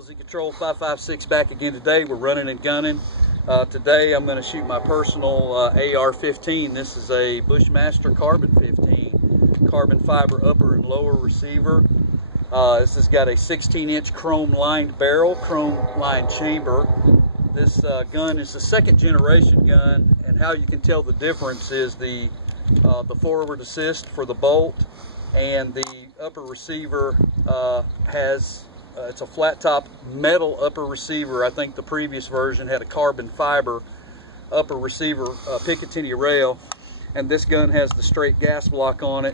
LZcontrol 556 back again today. We're running and gunning. Today I'm going to shoot my personal AR-15. This is a Bushmaster Carbon 15, carbon fiber upper and lower receiver. This has got a 16-inch chrome lined barrel, chrome lined chamber. This gun is the second generation gun, and how you can tell the difference is the forward assist for the bolt, and the upper receiver has it's a flat top metal upper receiver. I think the previous version had a carbon fiber upper receiver Picatinny rail, and this gun has the straight gas block on it,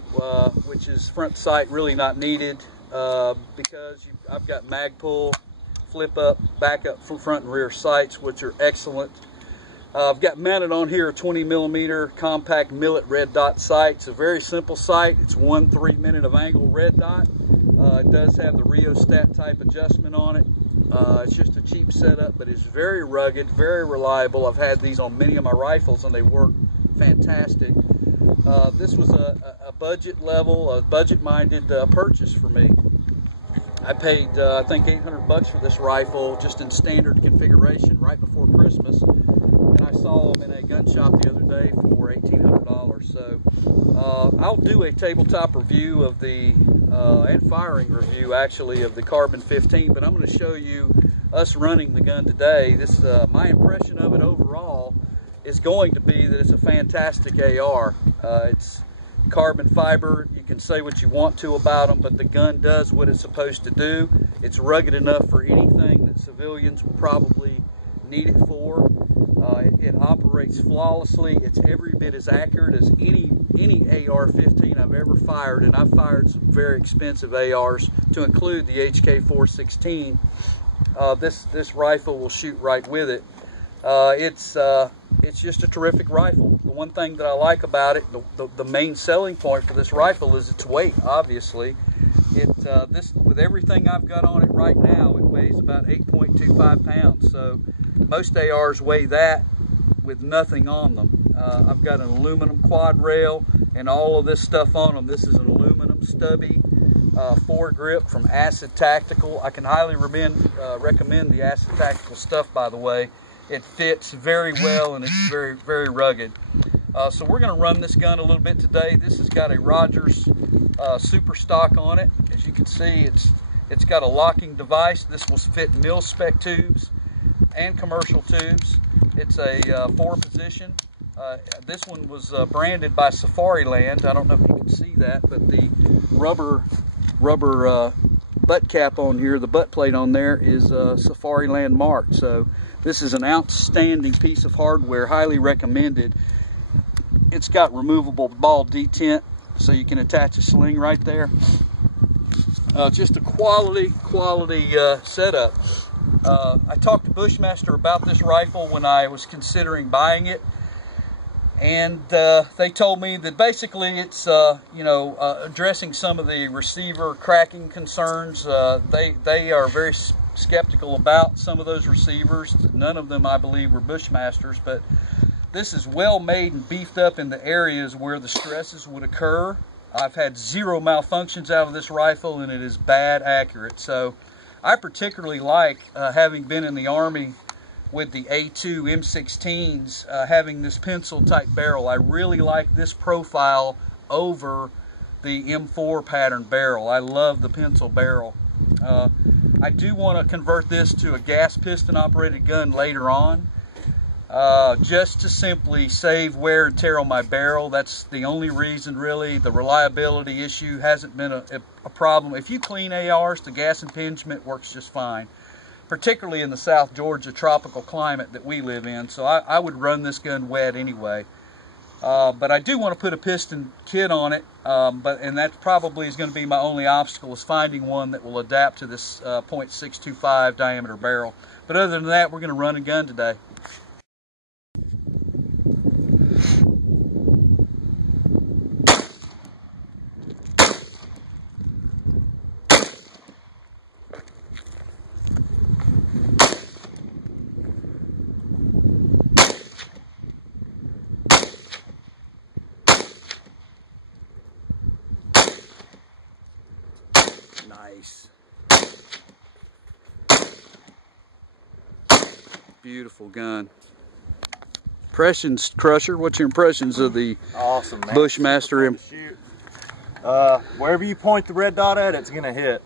which is front sight really not needed because I've got mag pull, flip up, back up, front and rear sights, which are excellent. I've got mounted on here a 20mm compact millet red dot sight. It's a very simple sight. It's 1 3-minute of angle red dot. It does have the rheostat type adjustment on it. It's just a cheap setup, but it's very rugged, very reliable. I've had these on many of my rifles and they work fantastic. This was a budget level, a budget-minded purchase for me. I paid, I think, $800 for this rifle just in standard configuration right before Christmas. And I saw them in a gun shop the other day for $1,800. So I'll do a tabletop review of the, and firing review actually, of the Carbon 15, but I'm going to show you us running the gun today. This, my impression of it overall is going to be that it's a fantastic AR. It's carbon fiber. You can say what you want to about them, but the gun does what it's supposed to do. It's rugged enough for anything that civilians will probably need it for. It operates flawlessly. It's every bit as accurate as any AR-15 I've ever fired, and I've fired some very expensive ARs, to include the HK416. This rifle will shoot right with it. It's just a terrific rifle. The one thing that I like about it, the main selling point for this rifle, is its weight. Obviously, this, with everything I've got on it right now, it weighs about 8.25 pounds. So most ARs weigh that with nothing on them. I've got an aluminum quad rail and all of this stuff on them. This is an aluminum stubby foregrip from Acid Tactical. I can highly recommend the Acid Tactical stuff, by the way. It fits very well and it's very, very rugged. So we're going to run this gun a little bit today. This has got a Rogers super stock on it. As you can see, it's got a locking device. This will fit mil-spec tubes and commercial tubes. It's a 4-position. This one was branded by Safariland. I don't know if you can see that, but the rubber butt cap on here, the butt plate on there, is Safariland marked. So this is an outstanding piece of hardware, highly recommended. It's got removable ball detent, so you can attach a sling right there. Just a quality setup. I talked to Bushmaster about this rifle when I was considering buying it, and they told me that basically it's addressing some of the receiver cracking concerns. They are very skeptical about some of those receivers. None of them, I believe, were Bushmasters, but this is well made and beefed up in the areas where the stresses would occur. I've had 0 malfunctions out of this rifle, and it is bad accurate. So I particularly like, having been in the Army with the A2 M16s, having this pencil type barrel. I really like this profile over the M4 pattern barrel. I love the pencil barrel. I do want to convert this to a gas piston operated gun later on, just to simply save wear and tear on my barrel. That's the only reason, really. The reliability issue hasn't been a problem. If you clean ARs, the gas impingement works just fine, particularly in the South Georgia tropical climate that we live in. So I would run this gun wet anyway. But I do want to put a piston kit on it, and that probably is going to be my only obstacle, is finding one that will adapt to this .625 diameter barrel. But other than that, we're going to run a gun today. Nice. beautiful gun. Impressions, Crusher, what's your impressions of the awesome, man. Bushmaster? Wherever you point the red dot at, it's gonna hit.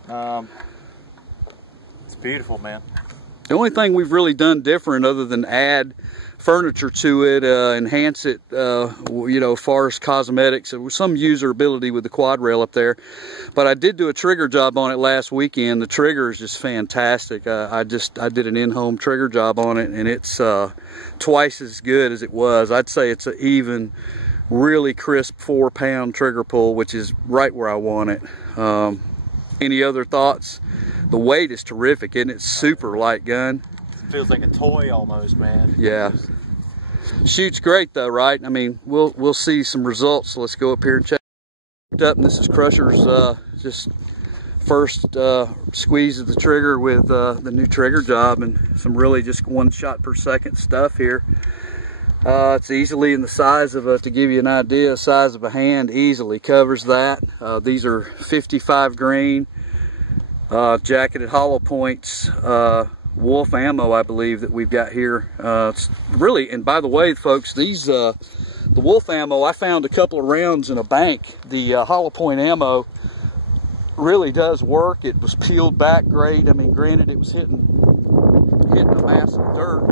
It's beautiful, man. The only thing we've really done different, other than add furniture to it, enhance it, you know, as far as cosmetics, there was some usability with the quad rail up there. But I did do a trigger job on it last weekend. The trigger is just fantastic. I did an in-home trigger job on it, and it's twice as good as it was. I'd say it's an even, really crisp 4-pound trigger pull, which is right where I want it. Any other thoughts? The weight is terrific, isn't it? Super light gun. It feels like a toy almost, man. Yeah. Shoots great though, right? I mean, we'll see some results. So let's go up here and check it up. And this is Crusher's just first squeeze of the trigger with the new trigger job, and some really just 1 shot per second stuff here. It's easily in the size of to give you an idea, size of a hand, easily covers that. These are 55 grain jacketed hollow points, Wolf ammo, I believe, that we've got here. It's really, and by the way, folks, these the Wolf ammo, I found a couple of rounds in a bank. The hollow point ammo really does work. It was peeled back great. I mean, granted, it was hitting a mass of dirt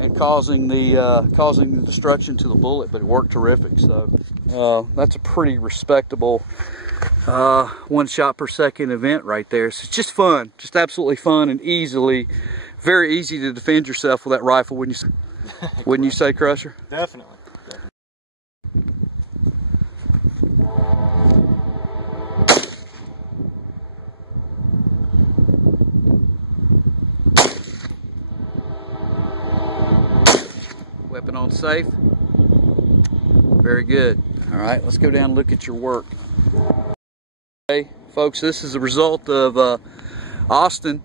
and causing the destruction to the bullet, but it worked terrific. So that's a pretty respectable 1 shot per second event right there. So it's just fun, just absolutely fun, and very easy to defend yourself with that rifle. Wouldn't you say, Crusher? Definitely. Weapon on safe. Very good. All right, let's go down and look at your work. Okay, folks, this is the result of Austin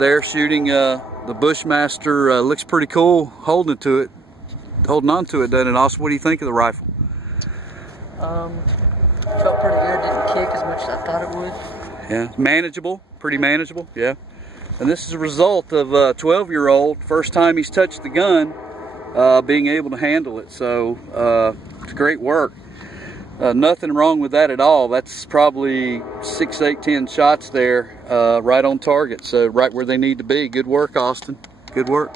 there shooting the Bushmaster. Looks pretty cool, holding on to it, doesn't it, Austin? What do you think of the rifle? Felt pretty good. Didn't kick as much as I thought it would. Yeah, manageable, pretty manageable. Yeah, and this is a result of a 12-year-old, first time he's touched the gun, being able to handle it. So it's great work. Nothing wrong with that at all. That's probably 6, 8, 10 shots there, right on target. So right where they need to be. Good work, Austin. Good work.